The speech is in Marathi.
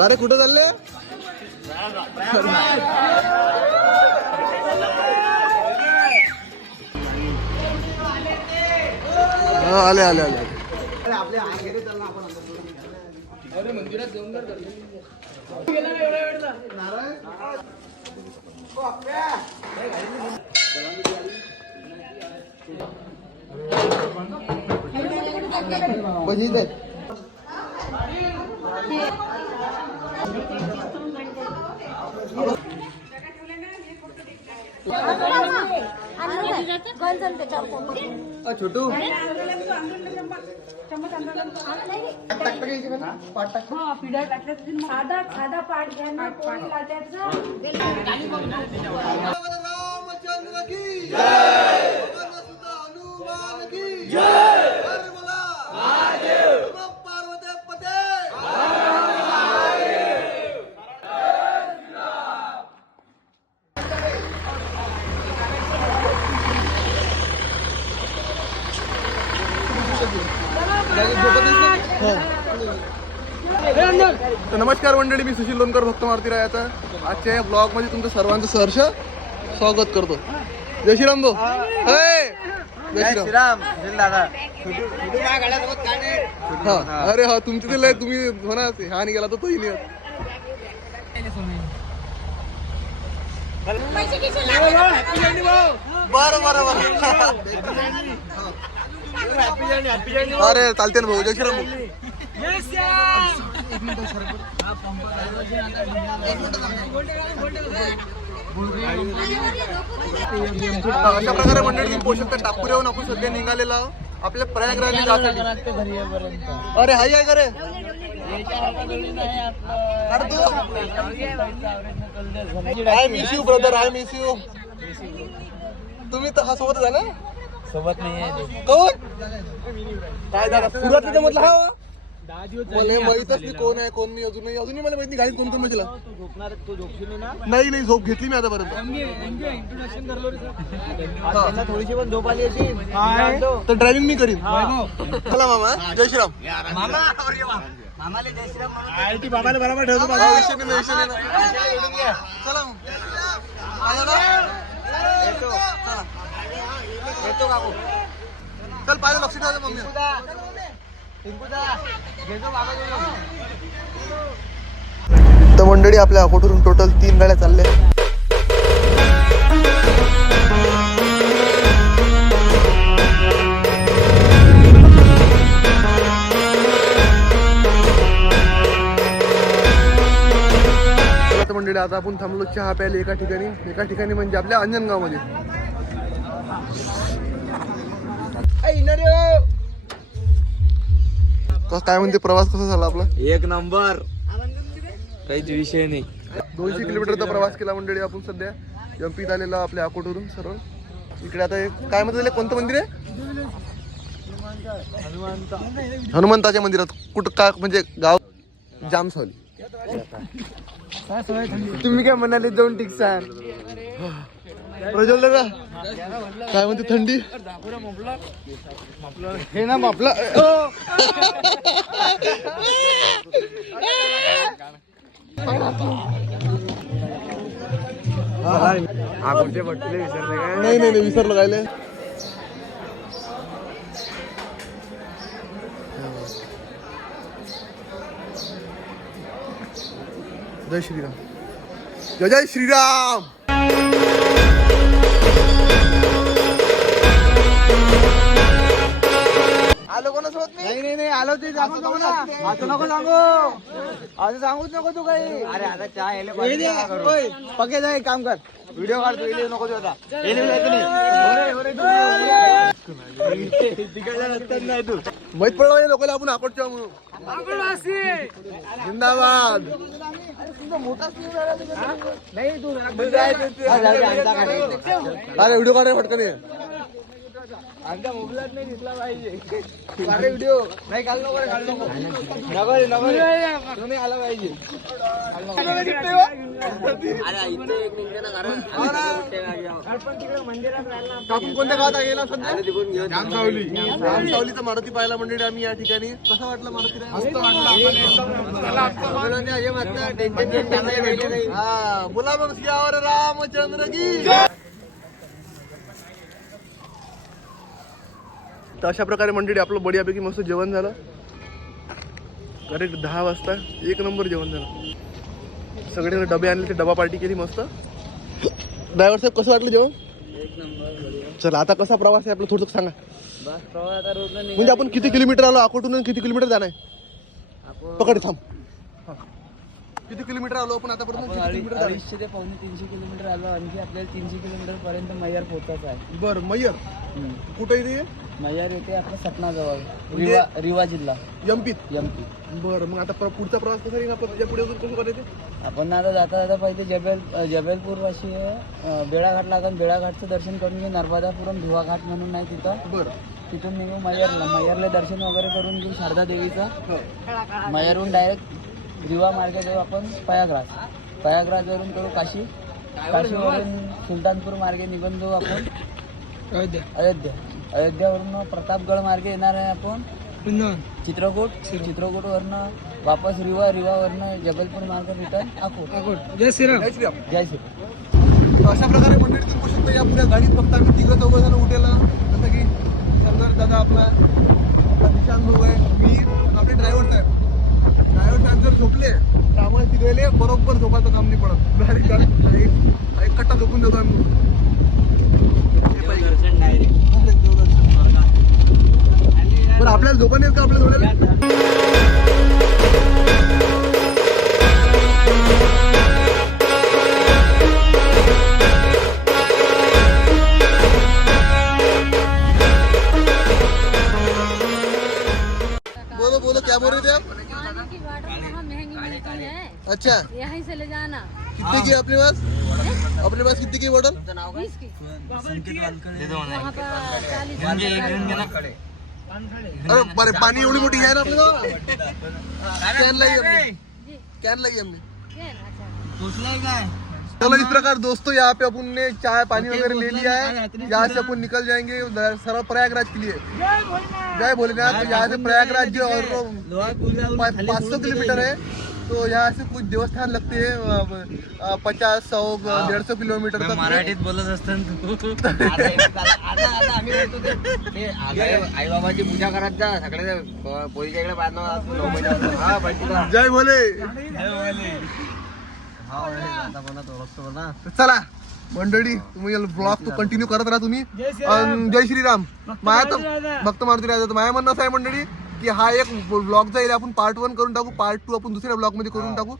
अरे कुठं चालले? आले आले आले. भजी आहेत छोटू. साधा साधा पाठ घ्या ना पोळी लाटायचं रामचंद्र की जय हनुमान की जय! तर नमस्कार मंडळी मी सुशील लोणकर भक्त मारुती रायाचा. आजच्या या ब्लॉगमध्ये तुमचं सर्वांचं सहर्ष स्वागत करतो. जय श्रीराम भाऊ. जय श्रीराम. हा अरे हा तुमचे ते लय तुम्ही म्हणा हा गेला तर तोही नाही बरं बरं अरे चालते ना भाऊ. जय श्रीराम भाऊ. अशा प्रकारे मंडळी तुम्ही पोषक त्या टाकपुऱ्याहून आपण सध्या निघालेलो आहोत. आपल्या प्रयागराज जासाठी अरे हाय आहे का रे अरे तू. I miss you brother I miss you तुम्ही तर हा आहे ना? सोबत नाही कोण? काय झालं? सुरुवातीचं म्हटलं हा? मला माहितच नाही कोण आहे कोण नाही अजूनही अजूनही मला माहिती नाही गाडीत कोण कोण बसला तू झोपणार तू झोपशील नाही ना? नाही नाही झोप घेतली मी आतापर्यंत. त्यांना थोडीशी पण झोप आली होती तर ड्रायव्हिंग मी करीन. चला मामा जय श्रीराम. मामा मामाले जय श्रीराम म्हणून बाबाला बरोबर ठेवतो हा, विषय नाही, विषय नाही. चला मग. आलो ना? येतो चला. येतो काकू. चल पाहिजे लक्ष ठेवायचं मम्मी तर मंडळी आपल्या अकोटवरून टोटल तीन गाड्या चालल्या. मंडळी आता आपण थांबलो चहा प्यायला एका ठिकाणी. एका ठिकाणी म्हणजे आपल्या अंजनगावमध्ये काय म्हणते प्रवास कसा झाला आपला? एक नंबर. काहीच विषय नाही. दोनशे किलोमीटरचा प्रवास केला मंडळी आपण सध्या. एमपीत आलेला आपल्या अकोटवरून सर्व इकडे आता एक काय म्हणतात कोणतं मंदिर आहे? हनुमंताच्या मंदिरात. कुठं काय म्हणजे गाव जाम सावली तुम्ही काय म्हणाले दोन टिकसान. प्रज्वल दादा काय म्हणते, थंडी? हे ना काय नाही नाही विसरलो गायले जय श्रीराम. जय जय श्रीराम. आलो कोणासोबत नाही नाही नाही आलो ते सांगू नको ना. असं नको सांगू. असं सांगूच नको तू काही. अरे आता चहा पके जा एक काम कर. व्हिडिओ काढतो इले नको देऊ आता. इले जायचं नाही तू- तू माहीत पडलं लोकांना आपण आकोटच्या म्हणून जिंदाबाद नाही तू तू तू. अरे व्हिडिओ काढायला फटकन ये आमच्या मोबाईलात नाही दिसला पाहिजे. अरे व्हिडिओ नाही काढ नको काढ नको नको रे, नको रे. तो नाही आला पाहिजे. आपण कोणत्या गावात ना सध्या? जामसावलीचा मारुती पाहायला मंडळी आम्ही या ठिकाणी. कसा वाटला मारुती हा बोला मग सियावर रामचंद्र की तर अशा प्रकारे मंडळी आपलं बढियापैकी मस्त जेवण झालं. करेक्ट दहा वाजता एक नंबर जेवण झालं. सगळे डबे आणले ते डबा पार्टी केली मस्त. ड्रायव्हर साहेब कसं वाटलं जेवण? चला आता कसा प्रवास आहे आपला थोडं सांगा. म्हणजे आपण किती किलोमीटर आलो अकोटून किती किलोमीटर जाणार आहे? पकड थांब. किती किलोमीटर आलो आपण आतापर्यंत? अडीचशे ते पावणे तीनशे किलोमीटर आलो आणखी आपल्याला तीनशे किलोमीटर पर्यंत मैयार पोहोचायचं आहे. बरं मय्यर? कुठं इथे मैयार येते आपल्या सटनाजवळ म्हणजे- रिवा रिवा जिल्हा. एमपीत एमपी बरं मग आता प्र- पुढचा प्रवास कसा येईल? आपला त्याच्या पुढे अजून कसं करायचं? आपण आता जाता जाता पहिले जबेल जबलपूर पाशी आहे बेळाघाट लागून बेळाघाटचं दर्शन करून घेऊ. नर्मदापुरम धुवा घाट म्हणून आहे तिथं. बरं. तिथून निघू मयरला मयरला दर्शन वगैरे करून घेऊ शारदा देवीचं. हो. मयरहून डायरेक्ट रिवा मार्गे जाऊ आपण प्रयागराज प्रयागराजवरून करू काशी. काशीवरून सुलतानपूर मार्गे निघून जाऊ आपण. अयोध्या. अयोध्या. अयोध्यावरून प्रतापगड मार्गे येणार आहे आपण. चित्रकूट. चित्रकूटवरनं वापस रिवा रिवावरनं जबलपूर मार्ग रिटर्न अकोट. जय श्रीराम. जय श्रीराम. जय श्री अशा प्रकारे मंडळी तुम्ही शकता या पुऱ्या गाडीत फक्त आम्ही तिघं चौघ जण उठेला. जसं की दादा आपला निशांत भाऊ आहे मी आपले ड्रायव्हर साहेब. ड्रायव्हर साहेब जर झोपले. तर आम्हाला तिघले बरोबर झोपायचं काम नाही पडत. चाल- एक कट्टा झोपून देतो आम्ही. बरं आपल्याला झोपा नाही का आपल्या झोपायला अच्छा यहीं से ले जाना। कितने की अपने पास? अपने पास कितने की बोतल बीस की। वहाँ पर चालीस अरे बरे पानी एवढी मोठी आहे ना आपल्याला कॅन लगी हमने। कॅन लगी हमने। अच्छा। चलो इस प्रकार दोस्तों यहाँ पे अपन ने चाय पानी वगैरह ले लिया है। यहाँ से अपन निकल जाएँगे सरल प्रयागराज के लिए। जय भोलेनाथ। यहाँ से प्रयागराज और पाँच सौ किलोमीटर है। तो यहाँ से कुछ देवस्थान लगते हैं पचास सौ डेढ़ सौ किलोमीटर तक मराठीत बोलत आई बाबाची पूजा करत जा सगळे पोलीच्या इकडे जय भोले! चला मंडळी तुम्ही ब्लॉग तो कंटिन्यू करत राहा तुम्ही. अन जय श्रीराम. माया तर भक्त मारुती राजा माया म्हणणं असं आहे मंडळी. की हा एक ब्लॉग जाईल आपण पार्ट वन करून टाकू पार्ट टू आपण दुसऱ्या ब्लॉगमध्ये करून टाकू.